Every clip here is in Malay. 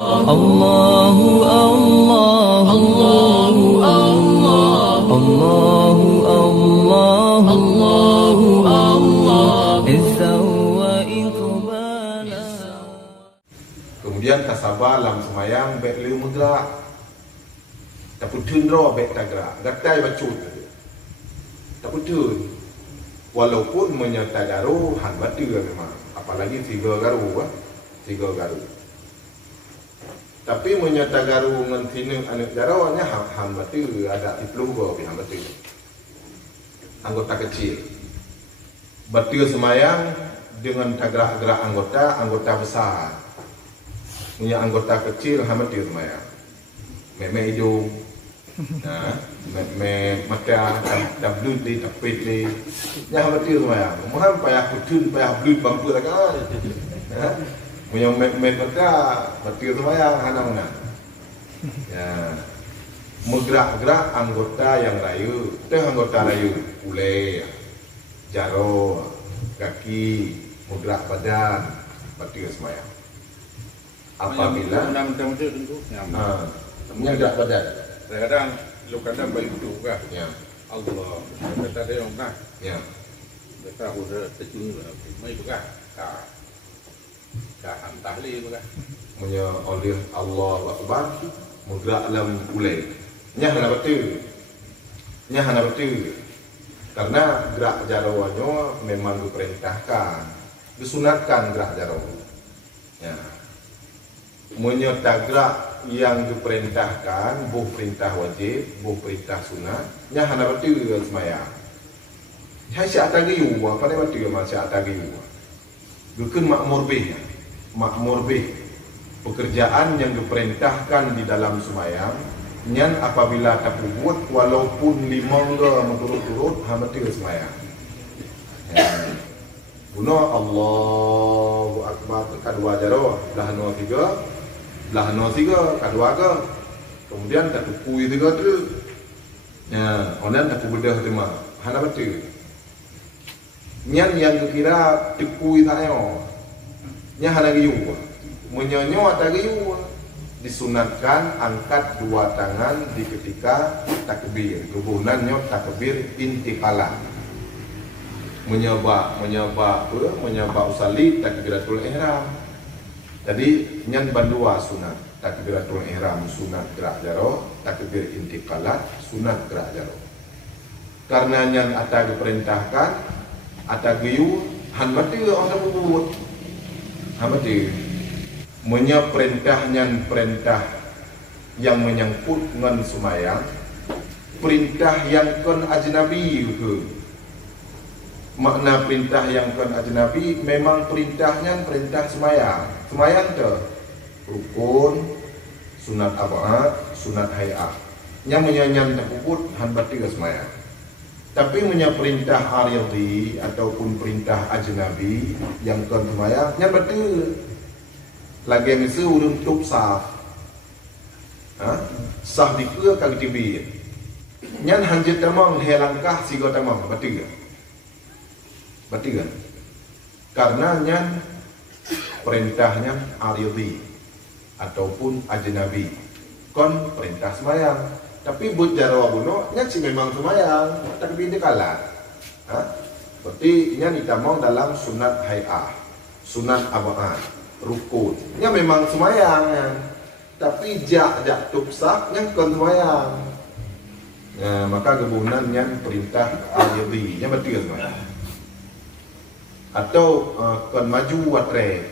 Allahu Allah Allahu Allah Allahu Allah Allahu Allah Isawwa iqbala. Kemudian kasabah lam semayang bek liu mudra taputun ro bek tagra gatai bacut taputun walaupun menyertai garu han batu memang apalagi tiga garu tapi menyertai garu ngan tineng anak garawanya han batu ada iplugo bi han batu anggota kecil batu semayang dengan tagra-tagra anggota besar punya anggota kecil han batu semayang meme hidung mata dablut di tapit di nya mati semaya mohon payah kutun payah blut bangku tak kan punya mata mati semaya hanang ya menggerak-gerak anggota yang rayu teh anggota rayu ule jaro kaki menggerak badan mati semaya apabila menggerak badan kadang lu kadang baik tu kan ya Allah kata dia orang kan ya kata aku terjun mai bukan ka am tahli bukan punya oleh Allah Akbar menggerak dalam ulai nya hana betul karena gerak jarawannya memang diperintahkan disunatkan gerak jarawan ya menyerta gerak yang diperintahkan buh perintah wajib buh perintah sunat nya hana betul semaya hai sya tagiyu apa ni betul masya tagiyu bukan makmur bih pekerjaan yang diperintahkan di dalam sembahyang nyan apabila tak buat walaupun 5 berturut-turut hana betul sembahyang guna Allahu Akbar kedua jaro belah no tiga kedua ke kemudian tak tukui tiga tu ya onan tak bedah terima hana betul nyan yang kira tukui tayo nya hana giyu menyonyo tak giyu disunatkan angkat dua tangan di ketika takbir hubungannya takbir intiqalah menyebab usali takbiratul ihram. Jadi nyan bandua sunat takbiratul ihram sunat gerak jaro takbir intiqalat sunat gerak jaro karena nyan ata diperintahkan ata giyu han mati orang sebut han mati perintah nyan perintah yang menyangkut ngan sumayang perintah yang kon ajnabi ke makna perintah yang kan ajnabi memang perintahnya perintah semayang tu rukun sunat abad sunat hayat yang menyanyian takubut han batiga semayang tapi perintah aridi ataupun perintah ajnabi yang kan semayang yang betul lagi misu urung tup sah sah dikira kali tibir nyan hanjit tamang helangkah sigo tamang batiga kan? Karena nyan perintahnya aridi ataupun ajnabi kon perintah semayang tapi buat jarawa buno nyan si memang semayang tapi dia kalah berarti nyan ditamang dalam sunat hay'ah sunat aba'ah rukun nyan memang semayang nyan tapi jak tupsak nyan kon semayang maka kebunan nyan perintah aridi nyan betul semayang atau kon maju watre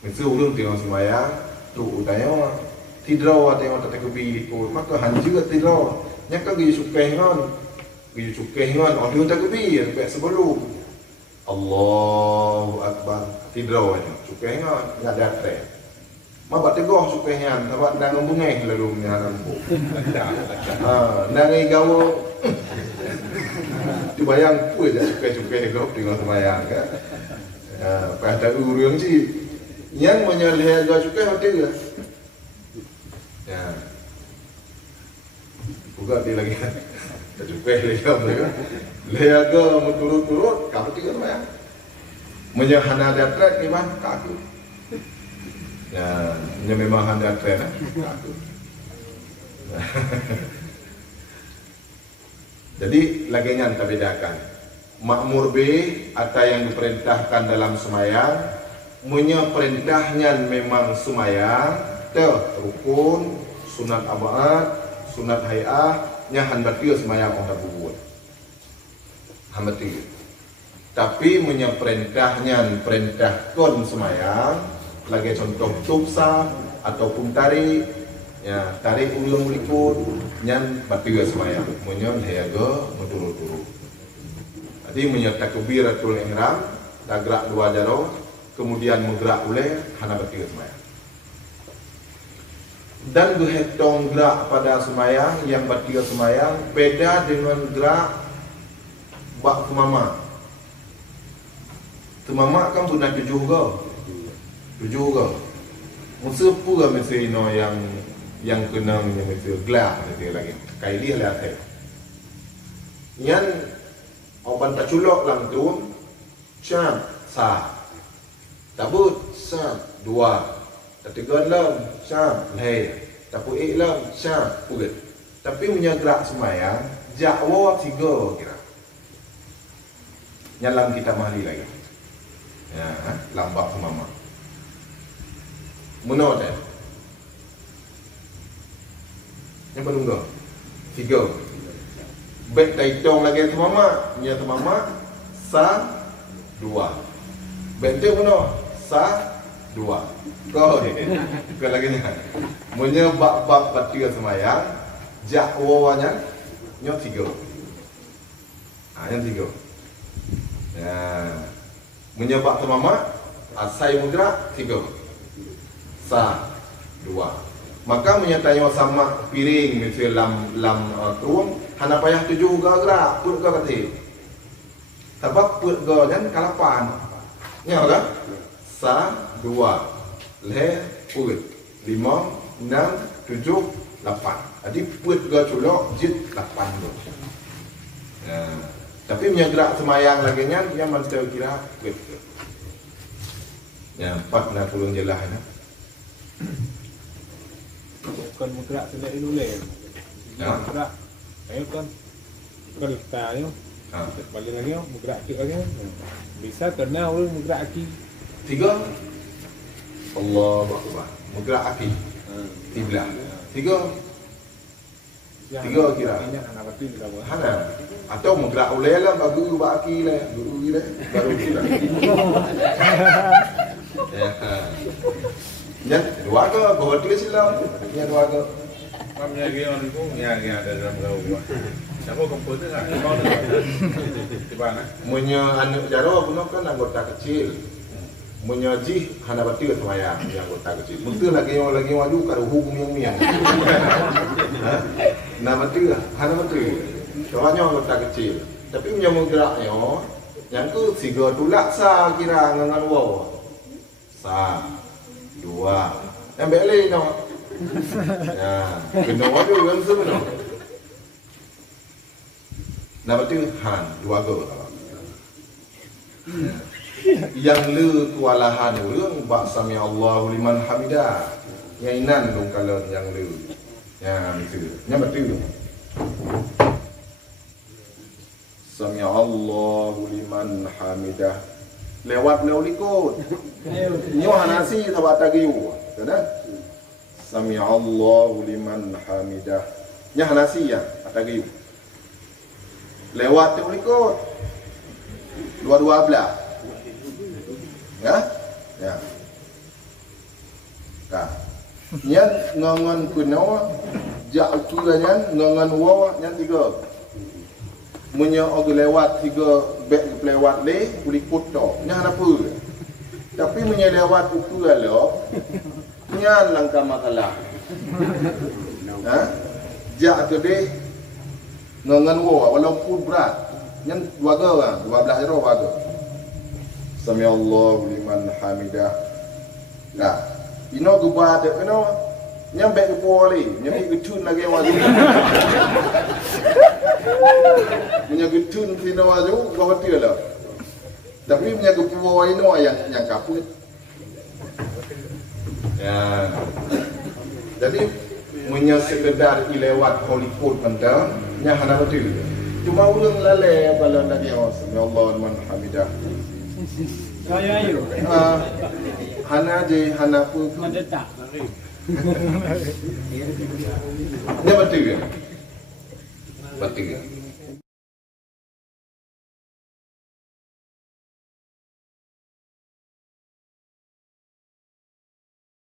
misu urung tengok semayang tu utanya tidro tengok tak kebi ko maka hanji ke tidro nya ka gi sukeh ngon audio tak kebi sampai sebelum Allahu Akbar tidro nya sukeh ngon nya datre ma bat tegoh sukehnya tabat nang ngembungeh lalu nya nampu nangai gawo tu bayang pun dah suka-suka kau tengok semayang kan. Pada urang si yang menyalih agak suka hati ke. Ya. Buka dia lagi. Tak suka dia mereka. Leaga menturut-turut kau tengok semayang. Menyahana datrat ni bang kaku. Ya, nya memang hanya tren. Jadi laginya kita bedakan. Makmur B atau yang diperintahkan dalam semayang, punya perintahnya memang semayang, rukun, sunat abaat, sunat hayah, nya hanbatia semayang orang buat. Hanbatia. Tapi punya perintahnya perintah kon semayang, lagi contoh tupsa ataupun tarik, ya tarik ulang ulikut, nyan batia semayang, punya hayaga muturu-turu. Jadi punya takbiratul ihram, gerak dua jaro, kemudian menggerak oleh hana batia semayang. Dan berhitung gerak pada semayang yang batia semayang beda dengan gerak bak temama. Temama kan guna tujuh ke. Musuh pula mesti no yang kena mesti gerak mesti lagi. Kaili lah teh. Yang oban taculok lang tu, syam sa. Tabut syam dua. Ketiga lam syam leh. Tapu lam syam puget. Tapi punya gerak semayang jakwa tiga kira. Nyalam kita mahli lagi. Ya, lambak semama. Menau dah. Yang berapa? Tiga. Baik taitong lagi semama, nya semama sa dua. Baik tu menau sa dua. Kau ni. Kau lagi ni. Munya bab batia semayang, jakwanya nya tiga. Yang tiga. Ya. Menyebab temama, saya menggerak tiga, sa dua. Maka menyatanya sama piring misalnya lam turun, hana payah tujuh gerak, put ke kati. Sebab put ke dan kalapan. Ya kan? Sa dua, leh put, 5, 6, 7, 8. Jadi put ke culok jit 8 tu. Ya. Tapi punya gerak semayang lagi yang mantel kira betul. Ya, 4 nak turun jelah ni. Bukan bergerak sendiri dulu le. Ya. Bergerak. Ayo kan. Kan kita ayo. Balik lagi bergerak kiri lagi. Bisa kena orang bergerak kiri. 3. Allahu Akbar. Bergerak kaki. Kiblat. 3 kira. Ini anak batin kita buat. Hana. Atau menggerak ulai lah bagi baki lah, guru lah baru kita. Ya, dua ke, bawa tulis lah. Ya dua ke. Mamnya gion itu ya ada dalam gaul. Siapa komputer kan? Mau di mana? Munya anak jaro puno kan anggota kecil. Munya jih hana batir semayang yang anggota kecil. Betul lagi waju karo hukum yang miang. Nah batir, hana batir. Soalnya anggota kecil. Tapi punya menggeraknya yang tu 3 tulak sa kira dengan wow. Sa 2. Yang beli no. Ya, kena wadu kan semua. Nah betul han 2 go. Yang lu kewalahan urang bak sami Allahu liman hamidah. Yang inan dong kalau yang lu. Ya betul. Yang betul. Sami Allahu liman hamidah. Lewat ikut. Nyo hanasi tabat tagiu. Kan? Sami Allahu liman hamidah. Nya hanasi ya tagiu. Lewat ikut. Dua-dua belah. Ya? Ya. Ka. Nya ngangan kuno, jak kiranya ngangan wa nya 3. Munya og lewat 3 bek lewat le kulikut to nya apa tapi munya lewat uku lo nya langkah makalah ha ja gede ngangan wa walaupun berat nya 12 jero waga sami Allahu liman hamidah nah ino gubad ino nya bek poli nya getun lagi waga punya getun sino aja bawa dia lah. Tapi punya kepuwa ini yang kaput. Ya. Jadi punya sekedar lewat Hollywood mentang nya hana betul. Cuma urang lale bala lagi Allah man hamidah. Saya ayo. Hana je hana pun Mendetak. nya betul ya. Betul.